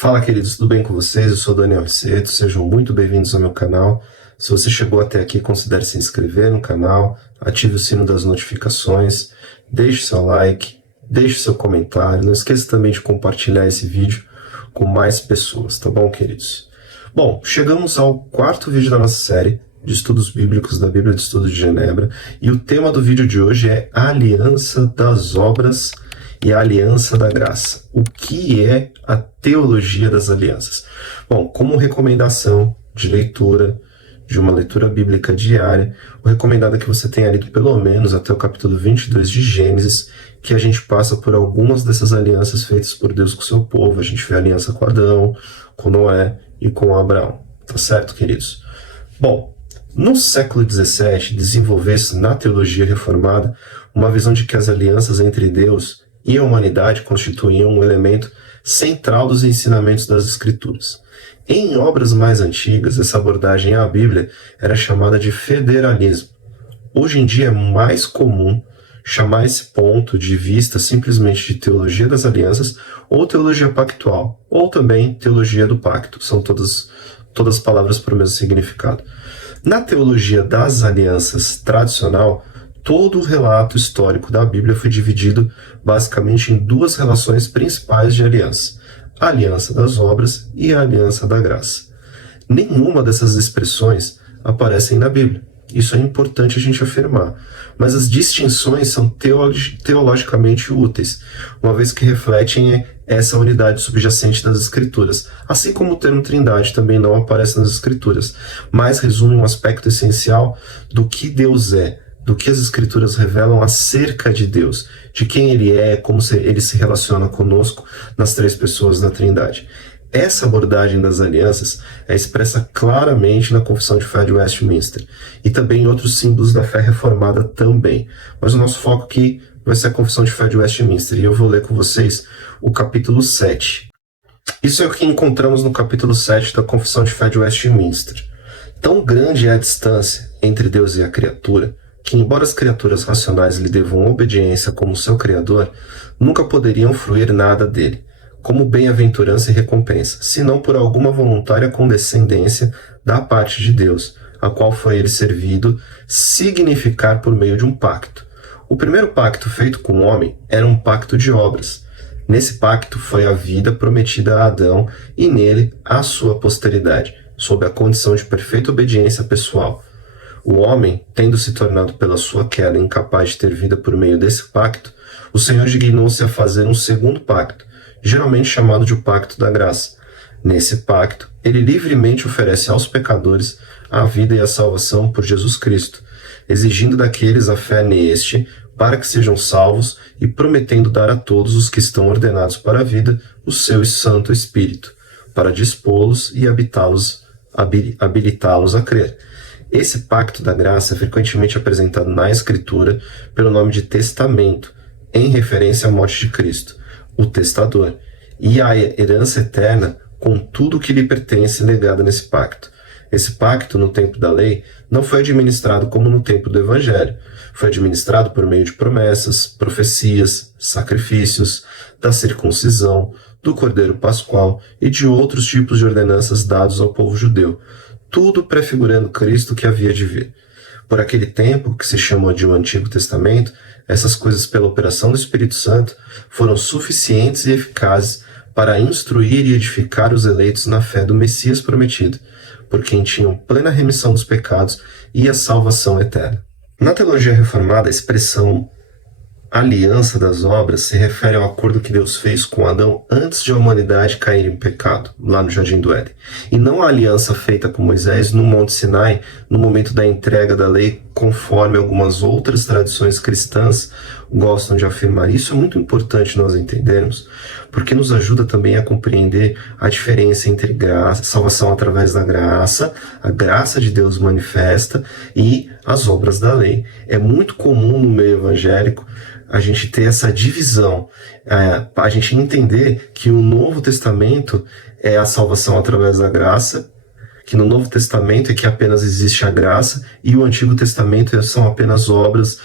Fala, queridos, tudo bem com vocês? Eu sou Daniel Riceto, sejam muito bem-vindos ao meu canal. Se você chegou até aqui, considere se inscrever no canal, ative o sino das notificações, deixe seu like, deixe seu comentário, não esqueça também de compartilhar esse vídeo com mais pessoas, tá bom, queridos? Bom, chegamos ao quarto vídeo da nossa série de estudos bíblicos da Bíblia de Estudo de Genebra, e o tema do vídeo de hoje é a aliança das obras e a aliança da graça. O que é a teologia das alianças? Bom, como recomendação de leitura, de uma leitura bíblica diária, o recomendado é que você tenha lido pelo menos até o capítulo 22 de Gênesis, que a gente passa por algumas dessas alianças feitas por Deus com o seu povo. A gente vê a aliança com Adão, com Noé e com Abraão. Tá certo, queridos? Bom, no século XVII, desenvolveu-se na teologia reformada uma visão de que as alianças entre Deus e a humanidade constituíam um elemento central dos ensinamentos das Escrituras. Em obras mais antigas, essa abordagem à Bíblia era chamada de federalismo. Hoje em dia é mais comum chamar esse ponto de vista simplesmente de teologia das alianças ou teologia pactual, ou também teologia do pacto. São todas palavras para o mesmo significado. Na teologia das alianças tradicional, todo o relato histórico da Bíblia foi dividido basicamente em duas relações principais de aliança: a aliança das obras e a aliança da graça. Nenhuma dessas expressões aparecem na Bíblia. Isso é importante a gente afirmar. Mas as distinções são teologicamente úteis, uma vez que refletem essa unidade subjacente das Escrituras, assim como o termo trindade também não aparece nas Escrituras, mas resume um aspecto essencial do que Deus é, do que as Escrituras revelam acerca de Deus, de quem Ele é, como Ele se relaciona conosco nas três pessoas da Trindade. Essa abordagem das alianças é expressa claramente na Confissão de Fé de Westminster e também em outros símbolos da fé reformada também. Mas o nosso foco aqui vai ser a Confissão de Fé de Westminster, e eu vou ler com vocês o capítulo 7. Isso é o que encontramos no capítulo 7 da Confissão de Fé de Westminster. Tão grande é a distância entre Deus e a criatura, que, embora as criaturas racionais lhe devam obediência como seu Criador, nunca poderiam fruir nada dele, como bem-aventurança e recompensa, senão por alguma voluntária condescendência da parte de Deus, a qual foi ele servido significar por meio de um pacto. O primeiro pacto feito com o homem era um pacto de obras. Nesse pacto foi a vida prometida a Adão e nele a sua posteridade, sob a condição de perfeita obediência pessoal. O homem, tendo se tornado pela sua queda incapaz de ter vida por meio desse pacto, o Senhor dignou-se a fazer um segundo pacto, geralmente chamado de o pacto da graça. Nesse pacto, ele livremente oferece aos pecadores a vida e a salvação por Jesus Cristo, exigindo daqueles a fé neste, para que sejam salvos, e prometendo dar a todos os que estão ordenados para a vida o seu Santo Espírito, para dispô-los e habilitá-los a crer. Esse pacto da graça é frequentemente apresentado na Escritura pelo nome de testamento, em referência à morte de Cristo, o testador, e à herança eterna com tudo o que lhe pertence legado nesse pacto. Esse pacto, no tempo da lei, não foi administrado como no tempo do Evangelho. Foi administrado por meio de promessas, profecias, sacrifícios, da circuncisão, do Cordeiro Pascual e de outros tipos de ordenanças dados ao povo judeu, tudo prefigurando Cristo que havia de vir. Por aquele tempo, que se chamou de o Antigo Testamento, essas coisas, pela operação do Espírito Santo, foram suficientes e eficazes para instruir e edificar os eleitos na fé do Messias prometido, por quem tinham plena remissão dos pecados e a salvação eterna. Na teologia reformada, a expressão aliança das obras se refere ao acordo que Deus fez com Adão antes de a humanidade cair em pecado, lá no Jardim do Éden. E não a aliança feita com Moisés no Monte Sinai, no momento da entrega da lei, conforme algumas outras tradições cristãs gostam de afirmar. Isso é muito importante nós entendermos, porque nos ajuda também a compreender a diferença entre graça, salvação através da graça, a graça de Deus manifesta, e as obras da lei. É muito comum no meio evangélico a gente ter essa divisão, a gente entender que o Novo Testamento é a salvação através da graça, que no Novo Testamento é que apenas existe a graça e o Antigo Testamento são apenas obras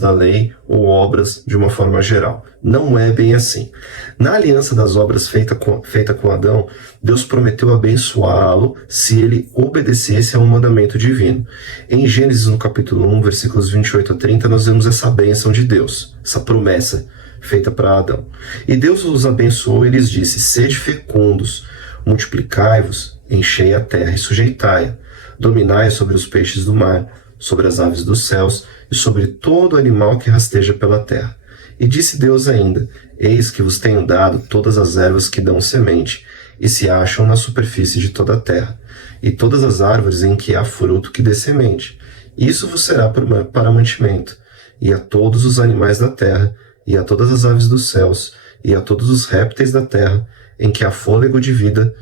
da lei ou obras de uma forma geral. Não é bem assim. Na aliança das obras feita com Adão, Deus prometeu abençoá-lo se ele obedecesse a um mandamento divino. Em Gênesis, no capítulo 1, versículos 28 a 30, nós vemos essa bênção de Deus, essa promessa feita para Adão. E Deus os abençoou e lhes disse: sede fecundos, multiplicai-vos, enchei a terra e sujeitai-a, dominai sobre os peixes do mar, sobre as aves dos céus e sobre todo animal que rasteja pela terra. E disse Deus ainda: eis que vos tenho dado todas as ervas que dão semente e se acham na superfície de toda a terra, e todas as árvores em que há fruto que dê semente. Isso vos será para mantimento, e a todos os animais da terra, e a todas as aves dos céus, e a todos os répteis da terra, em que há fôlego de vida,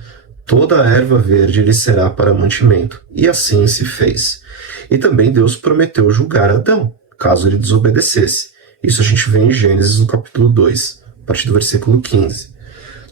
toda a erva verde lhe será para mantimento. E assim se fez. E também Deus prometeu julgar Adão, caso ele desobedecesse. Isso a gente vê em Gênesis, no capítulo 2, a partir do versículo 15.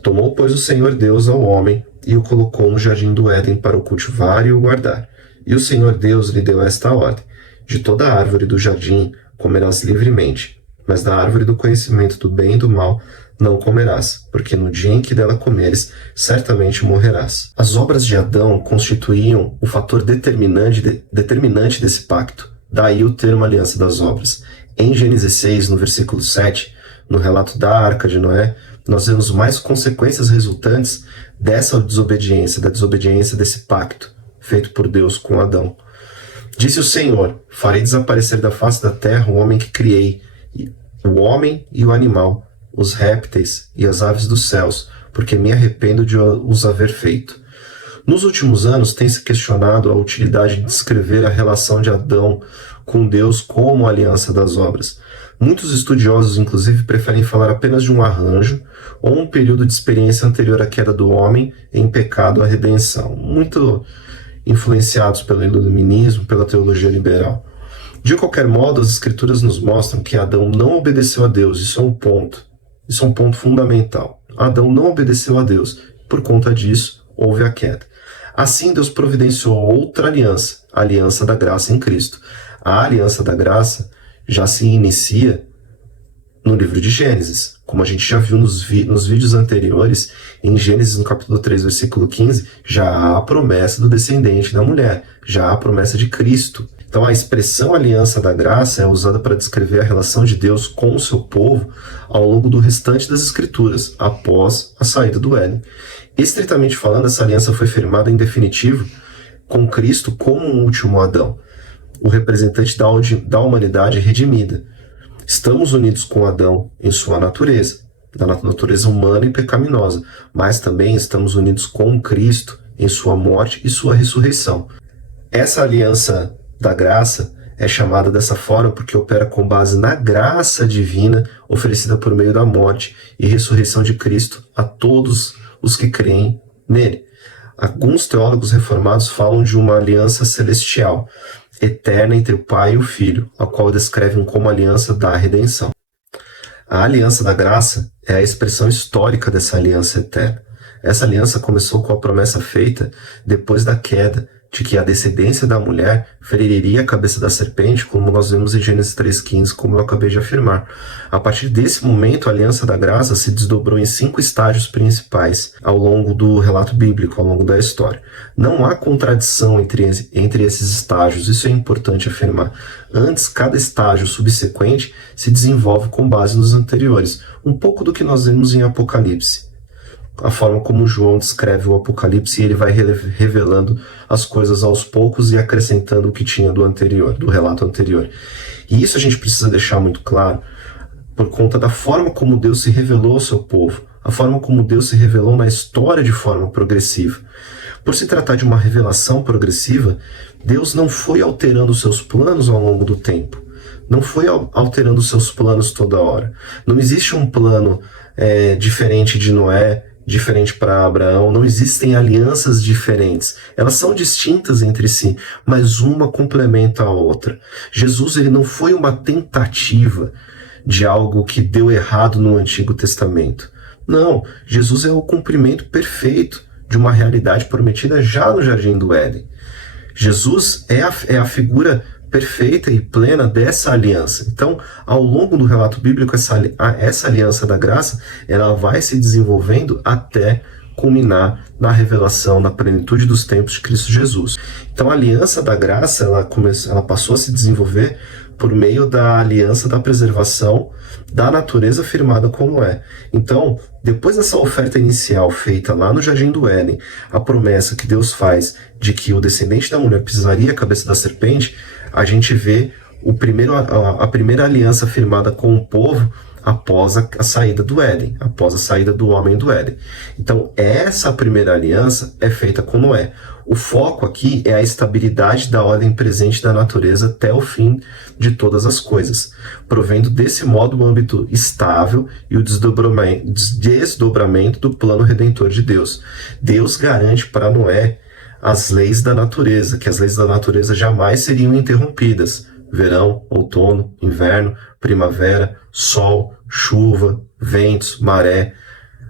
Tomou, pois, o Senhor Deus ao homem, e o colocou no jardim do Éden para o cultivar e o guardar. E o Senhor Deus lhe deu esta ordem: de toda a árvore do jardim comerás livremente, mas da árvore do conhecimento do bem e do mal não comerás, porque no dia em que dela comeres, certamente morrerás. As obras de Adão constituíam o fator determinante desse pacto. Daí o termo aliança das obras. Em Gênesis 6, no versículo 7, no relato da Arca de Noé, nós vemos mais consequências resultantes dessa desobediência, da desobediência desse pacto feito por Deus com Adão. Disse o Senhor: farei desaparecer da face da terra o homem que criei, o homem e o animal, os répteis e as aves dos céus, porque me arrependo de os haver feito. Nos últimos anos tem-se questionado a utilidade de descrever a relação de Adão com Deus como aliança das obras. Muitos estudiosos, inclusive, preferem falar apenas de um arranjo ou um período de experiência anterior à queda do homem em pecado à redenção, muito influenciados pelo iluminismo, pela teologia liberal. De qualquer modo, as escrituras nos mostram que Adão não obedeceu a Deus. Isso é um ponto fundamental. Adão não obedeceu a Deus. Por conta disso, houve a queda. Assim, Deus providenciou outra aliança, a aliança da graça em Cristo. A aliança da graça já se inicia no livro de Gênesis. Como a gente já viu nos vídeos anteriores, em Gênesis, no capítulo 3, versículo 15, já há a promessa do descendente da mulher, já há a promessa de Cristo. Então a expressão aliança da graça é usada para descrever a relação de Deus com o seu povo ao longo do restante das Escrituras, após a saída do Éden. Estritamente falando, essa aliança foi firmada em definitivo com Cristo como um último Adão, o representante da humanidade redimida. Estamos unidos com Adão em sua natureza, da natureza humana e pecaminosa, mas também estamos unidos com Cristo em sua morte e sua ressurreição. Essa aliança da graça é chamada dessa forma porque opera com base na graça divina oferecida por meio da morte e ressurreição de Cristo a todos os que creem nele. Alguns teólogos reformados falam de uma aliança celestial, eterna entre o Pai e o Filho, a qual descrevem como aliança da redenção. A aliança da graça é a expressão histórica dessa aliança eterna. Essa aliança começou com a promessa feita depois da queda, de que a descendência da mulher feriria a cabeça da serpente, como nós vemos em Gênesis 3,15, como eu acabei de afirmar. A partir desse momento, a aliança da graça se desdobrou em 5 estágios principais ao longo do relato bíblico, ao longo da história. Não há contradição entre esses estágios, isso é importante afirmar. Antes, cada estágio subsequente se desenvolve com base nos anteriores, um pouco do que nós vemos em Apocalipse. A forma como João descreve o Apocalipse, e ele vai revelando as coisas aos poucos e acrescentando o que tinha do relato anterior. E isso a gente precisa deixar muito claro por conta da forma como Deus se revelou ao seu povo, a forma como Deus se revelou na história de forma progressiva. Por se tratar de uma revelação progressiva, Deus não foi alterando seus planos ao longo do tempo. Não foi alterando seus planos toda hora. Não existe um plano diferente de Noé, diferente para Abraão, não existem alianças diferentes. Elas são distintas entre si, mas uma complementa a outra. Jesus, ele não foi uma tentativa de algo que deu errado no Antigo Testamento. Não, Jesus é o cumprimento perfeito de uma realidade prometida já no Jardim do Éden. Jesus é a figura perfeita e plena dessa aliança. Então, ao longo do relato bíblico, essa aliança da graça, ela vai se desenvolvendo até culminar na revelação da plenitude dos tempos de Cristo Jesus. Então, a aliança da graça, ela passou a se desenvolver por meio da aliança da preservação da natureza firmada com Noé. Então, depois dessa oferta inicial feita lá no Jardim do Éden, a promessa que Deus faz de que o descendente da mulher pisaria a cabeça da serpente, a gente vê a primeira aliança firmada com o povo após a saída do Éden, após a saída do homem do Éden. Então, essa primeira aliança é feita com Noé. O foco aqui é a estabilidade da ordem presente da natureza até o fim de todas as coisas, provendo desse modo um âmbito estável e o desdobramento do plano redentor de Deus. Deus garante para Noé as leis da natureza, que as leis da natureza jamais seriam interrompidas. Verão, outono, inverno, primavera, sol, chuva, ventos, maré,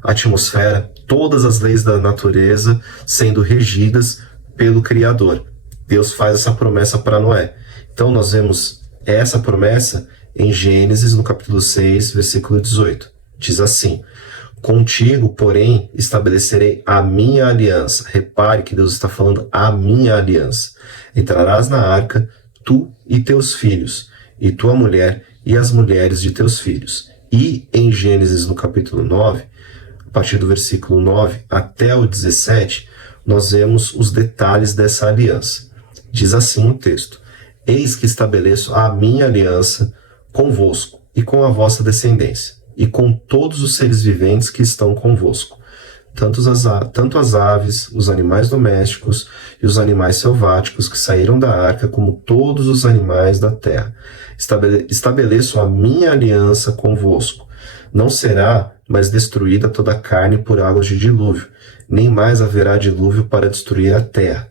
atmosfera, todas as leis da natureza sendo regidas pelo Criador. Deus faz essa promessa para Noé. Então nós vemos essa promessa em Gênesis, no capítulo 6, versículo 18. Diz assim: contigo, porém, estabelecerei a minha aliança. Repare que Deus está falando a minha aliança. Entrarás na arca, tu e teus filhos, e tua mulher e as mulheres de teus filhos. E em Gênesis, no capítulo 9, a partir do versículo 9 até o 17, nós vemos os detalhes dessa aliança. Diz assim o texto: eis que estabeleço a minha aliança convosco e com a vossa descendência, e com todos os seres viventes que estão convosco, tanto as aves, os animais domésticos e os animais selváticos que saíram da arca, como todos os animais da terra. Estabeleço a minha aliança convosco. Não será mais destruída toda a carne por águas de dilúvio, nem mais haverá dilúvio para destruir a terra.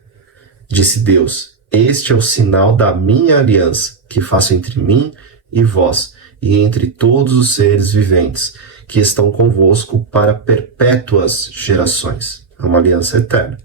Disse Deus: este é o sinal da minha aliança, que faço entre mim e vós, e entre todos os seres viventes, que estão convosco para perpétuas gerações. É uma aliança eterna.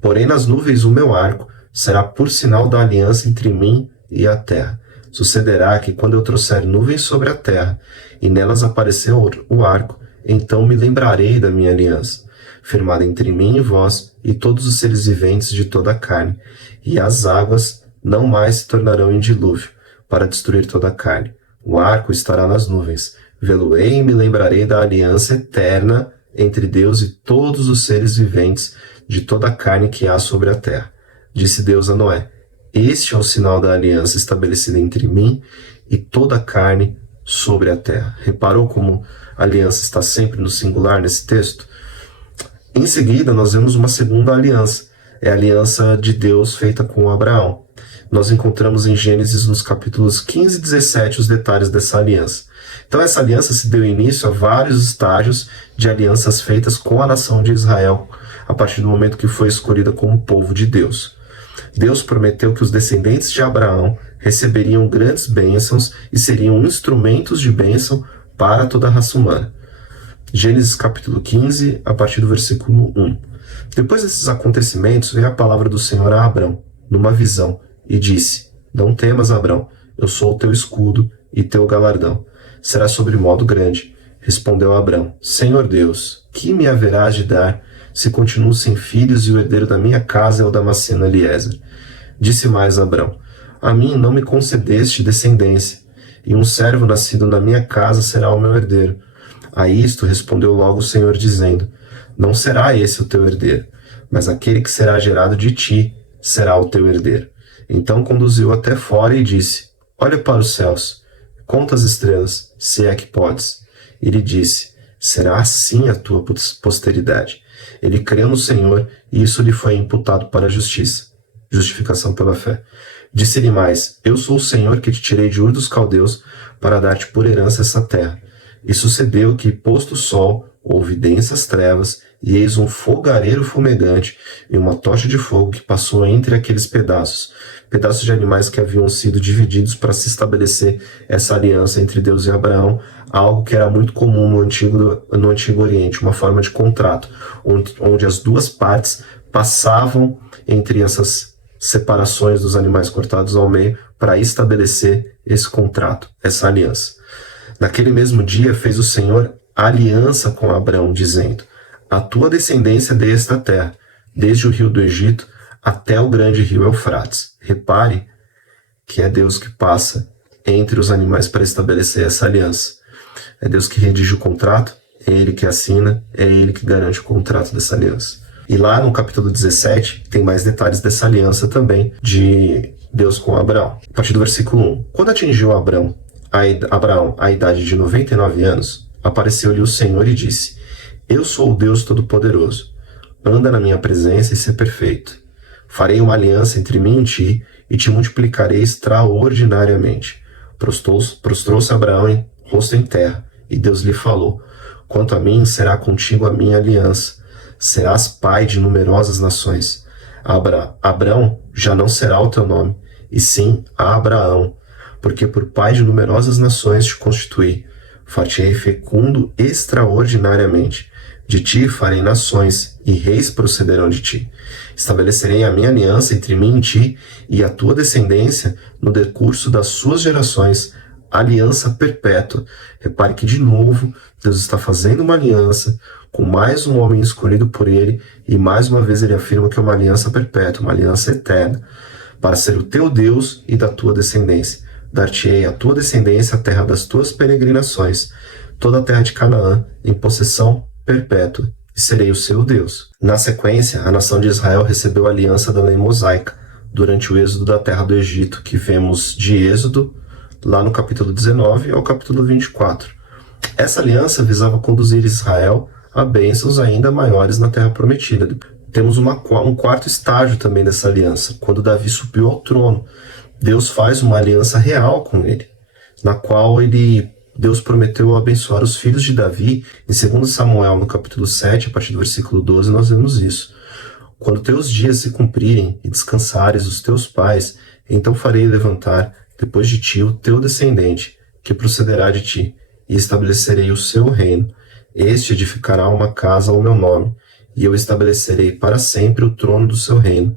Porém, nas nuvens o meu arco será por sinal da aliança entre mim e a terra. Sucederá que, quando eu trouxer nuvens sobre a terra, e nelas aparecer o arco, então me lembrarei da minha aliança, firmada entre mim e vós, e todos os seres viventes de toda a carne, e as águas não mais se tornarão em dilúvio, para destruir toda a carne. O arco estará nas nuvens. Vê-lo-ei e me lembrarei da aliança eterna entre Deus e todos os seres viventes de toda a carne que há sobre a terra. Disse Deus a Noé: este é o sinal da aliança estabelecida entre mim e toda a carne sobre a terra. Reparou como a aliança está sempre no singular nesse texto? Em seguida, nós vemos uma segunda aliança. É a aliança de Deus feita com Abraão. Nós encontramos em Gênesis, nos capítulos 15 e 17, os detalhes dessa aliança. Então, essa aliança se deu início a vários estágios de alianças feitas com a nação de Israel, a partir do momento que foi escolhida como povo de Deus. Deus prometeu que os descendentes de Abraão receberiam grandes bênçãos e seriam instrumentos de bênção para toda a raça humana. Gênesis capítulo 15, a partir do versículo 1. Depois desses acontecimentos, veio a palavra do Senhor a Abrão, numa visão, e disse: não temas, Abrão, eu sou o teu escudo e teu galardão. Será sobremodo grande. Respondeu Abrão: Senhor Deus, que me haverás de dar, se continuo sem filhos e o herdeiro da minha casa é o Damasceno Eliezer? Disse mais Abrão: a mim não me concedeste descendência, e um servo nascido na minha casa será o meu herdeiro. A isto respondeu logo o Senhor, dizendo: não será esse o teu herdeiro, mas aquele que será gerado de ti será o teu herdeiro. Então conduziu até fora e disse: olha para os céus, conta as estrelas, se é que podes. E lhe disse: será assim a tua posteridade. Ele creu no Senhor, e isso lhe foi imputado para a justiça. Justificação pela fé. Disse-lhe mais: eu sou o Senhor que te tirei de Ur dos Caldeus para dar-te por herança essa terra. E sucedeu que, posto o sol, houve densas trevas, e eis um fogareiro fumegante e uma tocha de fogo que passou entre aqueles pedaços de animais que haviam sido divididos para se estabelecer essa aliança entre Deus e Abraão, algo que era muito comum no Antigo Oriente, uma forma de contrato, onde as duas partes passavam entre essas separações dos animais cortados ao meio para estabelecer esse contrato, essa aliança. Naquele mesmo dia fez o Senhor aliança com Abraão, dizendo: a tua descendência dê esta terra, desde o rio do Egito até o grande rio Eufrates. Repare que é Deus que passa entre os animais para estabelecer essa aliança. É Deus que redige o contrato, é Ele que assina, é Ele que garante o contrato dessa aliança. E lá no capítulo 17 tem mais detalhes dessa aliança também de Deus com Abraão. A partir do versículo 1. Quando atingiu Abraão a idade de 99 anos, apareceu-lhe o Senhor e disse: eu sou o Deus Todo-Poderoso. Anda na minha presença e sê perfeito. Farei uma aliança entre mim e ti, e te multiplicarei extraordinariamente. Prostrou-se Abraão rosto em terra, e Deus lhe falou: quanto a mim, será contigo a minha aliança. Serás pai de numerosas nações. Abrão já não será o teu nome, e sim Abraão, porque por pai de numerosas nações te constituí. Far-te-ei fecundo extraordinariamente. De ti farei nações, e reis procederão de ti. Estabelecerei a minha aliança entre mim e ti, e a tua descendência no decurso das suas gerações, aliança perpétua. Repare que, de novo, Deus está fazendo uma aliança com mais um homem escolhido por ele, e mais uma vez ele afirma que é uma aliança perpétua, uma aliança eterna, para ser o teu Deus e da tua descendência. Dar-te-ei a tua descendência a terra das tuas peregrinações, toda a terra de Canaã, em possessão perpétua, e serei o seu Deus. Na sequência, a nação de Israel recebeu a aliança da lei mosaica, durante o êxodo da terra do Egito, que vemos de Êxodo, lá no capítulo 19 ao capítulo 24. Essa aliança visava conduzir Israel a bênçãos ainda maiores na terra prometida. Temos um quarto estágio também dessa aliança, quando Davi subiu ao trono. Deus faz uma aliança real com ele, na qual Deus prometeu abençoar os filhos de Davi. Em 2 Samuel, no capítulo 7, a partir do versículo 12, nós vemos isso. Quando teus dias se cumprirem e descansares os teus pais, então farei levantar depois de ti o teu descendente, que procederá de ti, e estabelecerei o seu reino. Este edificará uma casa ao meu nome, e eu estabelecerei para sempre o trono do seu reino.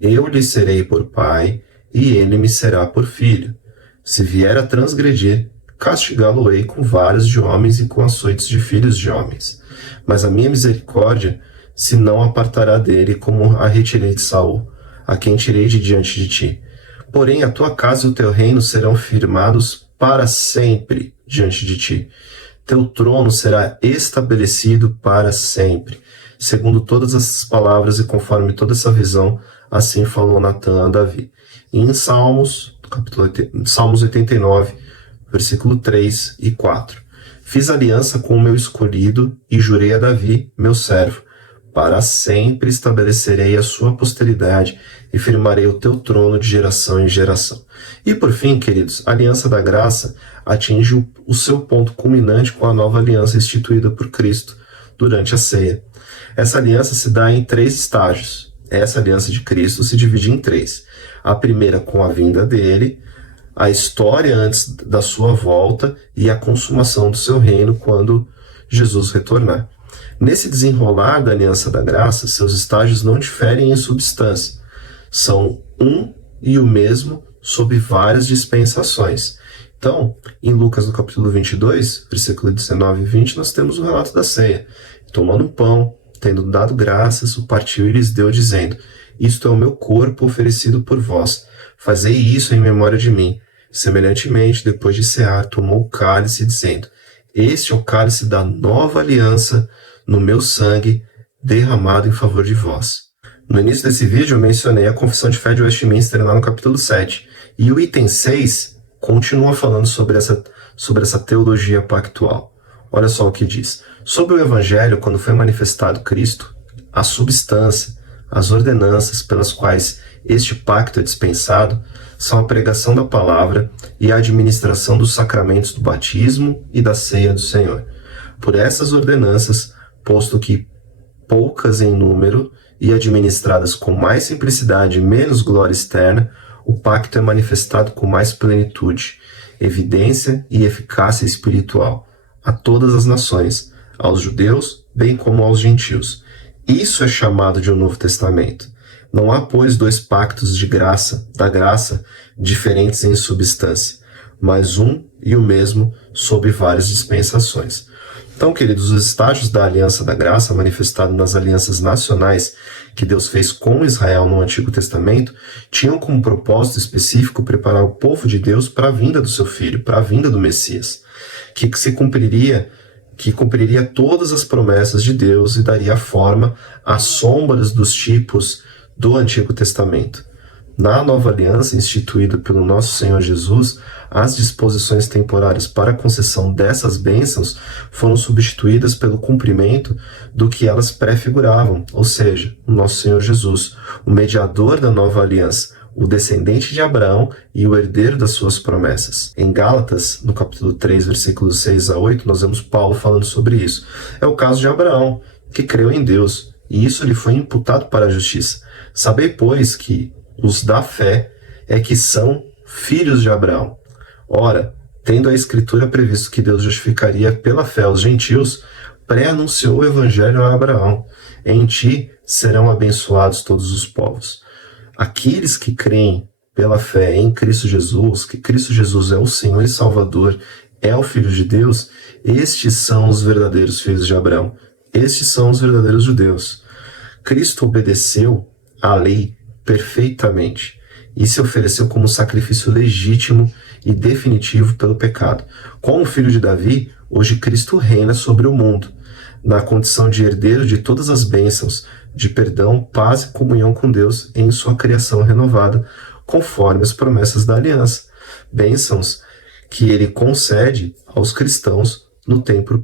Eu lhe serei por pai, e ele me será por filho. Se vier a transgredir, castigá-lo-ei com varas de homens e com açoites de filhos de homens. Mas a minha misericórdia se não apartará dele, como a retirei de Saul, a quem tirei de diante de ti. Porém, a tua casa e o teu reino serão firmados para sempre diante de ti. Teu trono será estabelecido para sempre. Segundo todas essas palavras e conforme toda essa visão, assim falou Natã a Davi. E em Salmos 89, versículo 3 e 4. Fiz aliança com o meu escolhido e jurei a Davi, meu servo: para sempre estabelecerei a sua posteridade e firmarei o teu trono de geração em geração. E por fim, queridos, a aliança da graça atinge o seu ponto culminante com a nova aliança instituída por Cristo durante a ceia. Essa aliança se dá em 3 estágios. Essa aliança de Cristo se divide em 3. A primeira com a vinda dele, a história antes da sua volta e a consumação do seu reino quando Jesus retornar. Nesse desenrolar da aliança da graça, seus estágios não diferem em substância. São um e o mesmo sob várias dispensações. Então, em Lucas, no capítulo 22, versículo 19 e 20, nós temos o relato da ceia. Tomando um pão, tendo dado graças, o partiu e lhes deu, dizendo: isto é o meu corpo oferecido por vós. Fazei isso em memória de mim. Semelhantemente, depois de cear, tomou o cálice, dizendo: este é o cálice da nova aliança no meu sangue, derramado em favor de vós. No início desse vídeo eu mencionei a Confissão de Fé de Westminster lá no capítulo 7. E o item 6 continua falando sobre essa teologia pactual. Olha só o que diz. Sobre o Evangelho, quando foi manifestado Cristo, a substância, as ordenanças pelas quais este pacto é dispensado, são a pregação da palavra e a administração dos sacramentos do batismo e da ceia do Senhor. Por essas ordenanças, posto que poucas em número e administradas com mais simplicidade e menos glória externa, o pacto é manifestado com mais plenitude, evidência e eficácia espiritual a todas as nações, aos judeus, bem como aos gentios. Isso é chamado de um Novo Testamento. Não há, pois, dois pactos de graça, da graça, diferentes em substância, mas um e o mesmo sob várias dispensações. Então, queridos, os estágios da aliança da graça, manifestado nas alianças nacionais que Deus fez com Israel no Antigo Testamento, tinham como propósito específico preparar o povo de Deus para a vinda do seu Filho, para a vinda do Messias, que cumpriria todas as promessas de Deus e daria forma às sombras dos tipos do Antigo Testamento. Na nova aliança instituída pelo nosso Senhor Jesus, as disposições temporárias para a concessão dessas bênçãos foram substituídas pelo cumprimento do que elas prefiguravam, ou seja, o nosso Senhor Jesus, o mediador da nova aliança, o descendente de Abraão e o herdeiro das suas promessas. Em Gálatas, no capítulo 3, versículos 6 a 8, nós vemos Paulo falando sobre isso. É o caso de Abraão, que creu em Deus, e isso lhe foi imputado para a justiça. Sabei, pois, que os da fé é que são filhos de Abraão. Ora, tendo a Escritura previsto que Deus justificaria pela fé os gentios, pré-anunciou o Evangelho a Abraão. Em ti serão abençoados todos os povos. Aqueles que creem pela fé em Cristo Jesus, que Cristo Jesus é o Senhor e Salvador, é o Filho de Deus, estes são os verdadeiros filhos de Abraão. Estes são os verdadeiros judeus. Cristo obedeceu à lei perfeitamente e se ofereceu como sacrifício legítimo e definitivo pelo pecado. Como filho de Davi, hoje Cristo reina sobre o mundo, na condição de herdeiro de todas as bênçãos, de perdão, paz e comunhão com Deus em sua criação renovada, conforme as promessas da aliança. Bênçãos que ele concede aos cristãos no tempo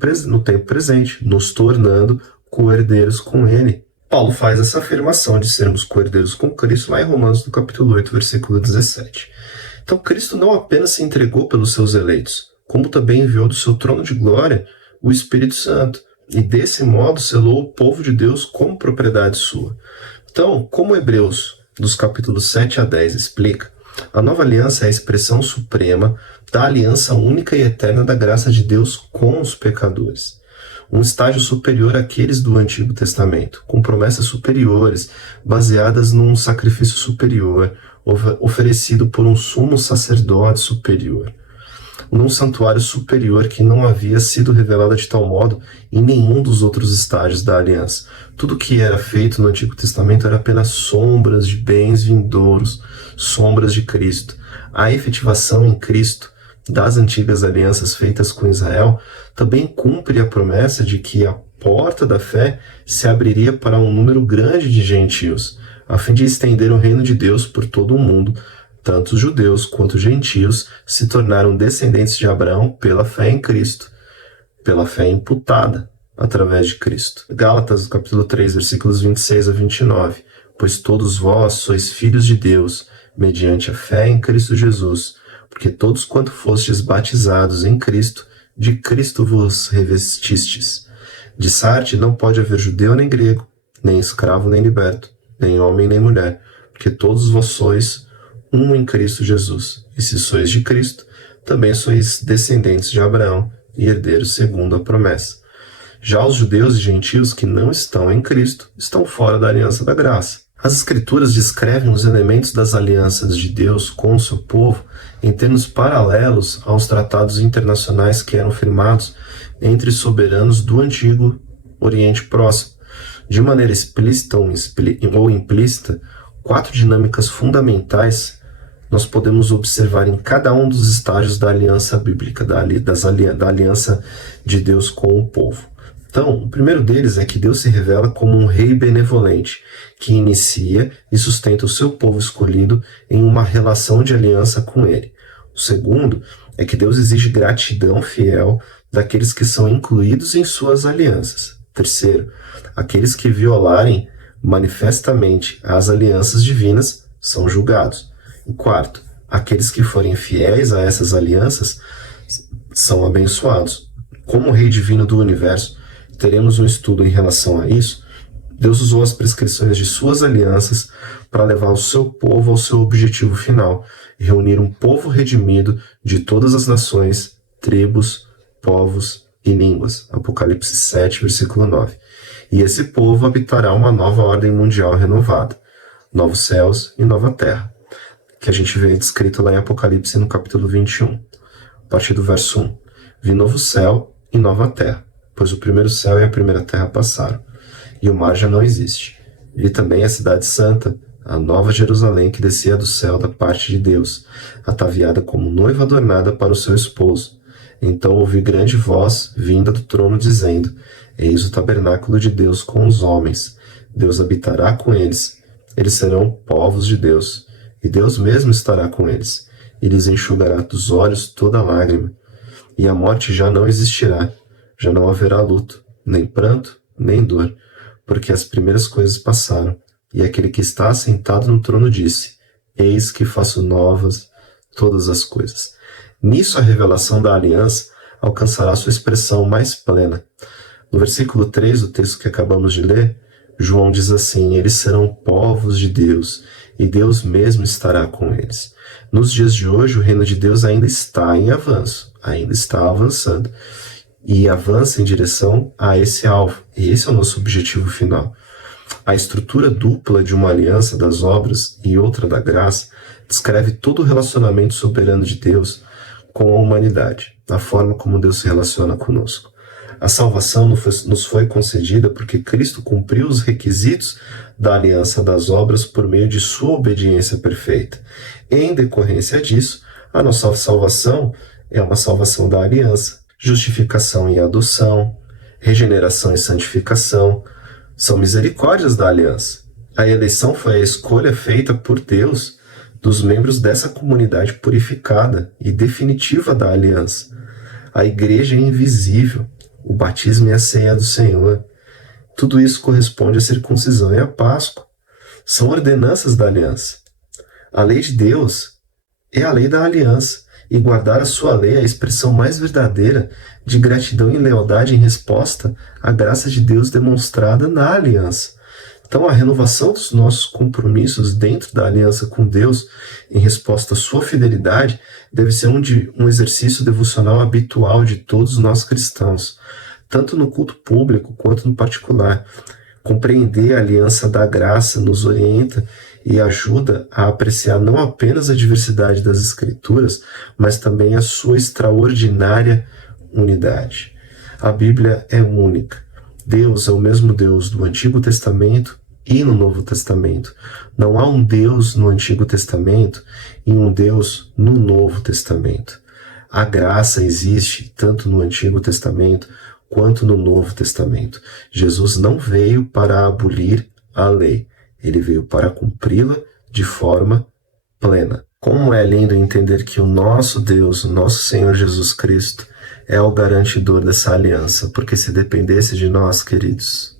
presente, nos tornando co-herdeiros com ele. Paulo faz essa afirmação de sermos co-herdeiros com Cristo lá em Romanos, no capítulo 8, versículo 17. Então, Cristo não apenas se entregou pelos seus eleitos, como também enviou do seu trono de glória o Espírito Santo, e desse modo selou o povo de Deus como propriedade sua. Então, como Hebreus, dos capítulos 7 a 10, explica, a nova aliança é a expressão suprema da aliança única e eterna da graça de Deus com os pecadores. Um estágio superior àqueles do Antigo Testamento, com promessas superiores, baseadas num sacrifício superior, oferecido por um sumo sacerdote superior, num santuário superior que não havia sido revelado de tal modo em nenhum dos outros estágios da aliança. Tudo que era feito no Antigo Testamento era apenas sombras de bens vindouros, sombras de Cristo. A efetivação em Cristo das antigas alianças feitas com Israel também cumpre a promessa de que a porta da fé se abriria para um número grande de gentios, a fim de estender o reino de Deus por todo o mundo. Tanto os judeus quanto os gentios se tornaram descendentes de Abraão pela fé em Cristo, pela fé imputada através de Cristo. Gálatas, capítulo 3, versículos 26 a 29. Pois todos vós sois filhos de Deus, mediante a fé em Cristo Jesus, porque todos quanto fostes batizados em Cristo, de Cristo vos revestistes. De Sarte não pode haver judeu nem grego, nem escravo nem liberto, nem homem nem mulher, porque todos vós sois um em Cristo Jesus. E se sois de Cristo, também sois descendentes de Abraão e herdeiros segundo a promessa. Já os judeus e gentios que não estão em Cristo estão fora da aliança da graça. As Escrituras descrevem os elementos das alianças de Deus com o seu povo em termos paralelos aos tratados internacionais que eram firmados entre soberanos do antigo Oriente Próximo. De maneira explícita ou implícita, 4 dinâmicas fundamentais nós podemos observar em cada um dos estágios da aliança bíblica, da aliança de Deus com o povo. Então, o primeiro deles é que Deus se revela como um rei benevolente, que inicia e sustenta o seu povo escolhido em uma relação de aliança com ele. O segundo é que Deus exige gratidão fiel daqueles que são incluídos em suas alianças. Terceiro, aqueles que violarem manifestamente as alianças divinas são julgados. E quarto, aqueles que forem fiéis a essas alianças são abençoados. Como Rei Divino do Universo, teremos um estudo em relação a isso Deus usou as prescrições de suas alianças para levar o seu povo ao seu objetivo final, reunir um povo redimido de todas as nações, tribos, povos e línguas. Apocalipse 7, versículo 9. E esse povo habitará uma nova ordem mundial renovada, novos céus e nova terra, que a gente vê descrito lá em Apocalipse no capítulo 21, a partir do verso 1. Vi novo céu e nova terra, pois o primeiro céu e a primeira terra passaram, e o mar já não existe. Vi também a cidade santa, a nova Jerusalém que descia do céu da parte de Deus, ataviada como noiva adornada para o seu esposo. Então ouvi grande voz vinda do trono dizendo: Eis o tabernáculo de Deus com os homens. Deus habitará com eles. Eles serão povos de Deus, e Deus mesmo estará com eles. E lhes enxugará dos olhos toda lágrima. E a morte já não existirá. Já não haverá luto, nem pranto, nem dor, porque as primeiras coisas passaram. E aquele que está assentado no trono disse: Eis que faço novas todas as coisas. Nisso a revelação da aliança alcançará sua expressão mais plena. No versículo 3 do texto que acabamos de ler, João diz assim: Eles serão povos de Deus, e Deus mesmo estará com eles. Nos dias de hoje, o reino de Deus ainda está em avanço, ainda está avançando, e avança em direção a esse alvo, e esse é o nosso objetivo final. A estrutura dupla de uma aliança das obras e outra da graça descreve todo o relacionamento soberano de Deus com a humanidade, a forma como Deus se relaciona conosco. A salvação nos foi concedida porque Cristo cumpriu os requisitos da aliança das obras por meio de sua obediência perfeita. Em decorrência disso, a nossa salvação é uma salvação da aliança. Justificação e adoção, regeneração e santificação são misericórdias da aliança. A eleição foi a escolha feita por Deus dos membros dessa comunidade purificada e definitiva da aliança. A igreja é invisível, o batismo e a ceia do Senhor. Tudo isso corresponde à circuncisão e à Páscoa. São ordenanças da aliança. A lei de Deus é a lei da aliança, e guardar a sua lei é a expressão mais verdadeira de gratidão e lealdade em resposta à graça de Deus demonstrada na aliança. Então, a renovação dos nossos compromissos dentro da aliança com Deus, em resposta à sua fidelidade, deve ser um exercício devocional habitual de todos nós cristãos, tanto no culto público quanto no particular. Compreender a aliança da graça nos orienta e ajuda a apreciar não apenas a diversidade das Escrituras, mas também a sua extraordinária unidade. A Bíblia é única. Deus é o mesmo Deus do Antigo Testamento e no Novo Testamento. Não há um Deus no Antigo Testamento e um Deus no Novo Testamento. A graça existe tanto no Antigo Testamento quanto no Novo Testamento. Jesus não veio para abolir a lei, ele veio para cumpri-la de forma plena. Como é lindo entender que o nosso Deus, o nosso Senhor Jesus Cristo, é o garantidor dessa aliança, porque se dependesse de nós, queridos,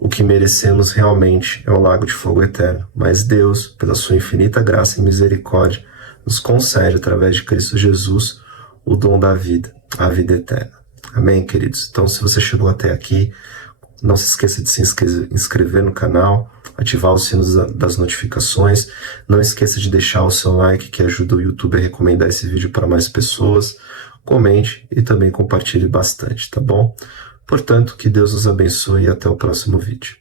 o que merecemos realmente é o lago de fogo eterno. Mas Deus, pela sua infinita graça e misericórdia, nos concede, através de Cristo Jesus, o dom da vida, a vida eterna. Amém, queridos? Então, se você chegou até aqui, não se esqueça de se inscrever no canal, ativar os sinos das notificações. Não esqueça de deixar o seu like, que ajuda o YouTube a recomendar esse vídeo para mais pessoas. Comente e também compartilhe bastante, tá bom? Portanto, que Deus nos abençoe e até o próximo vídeo.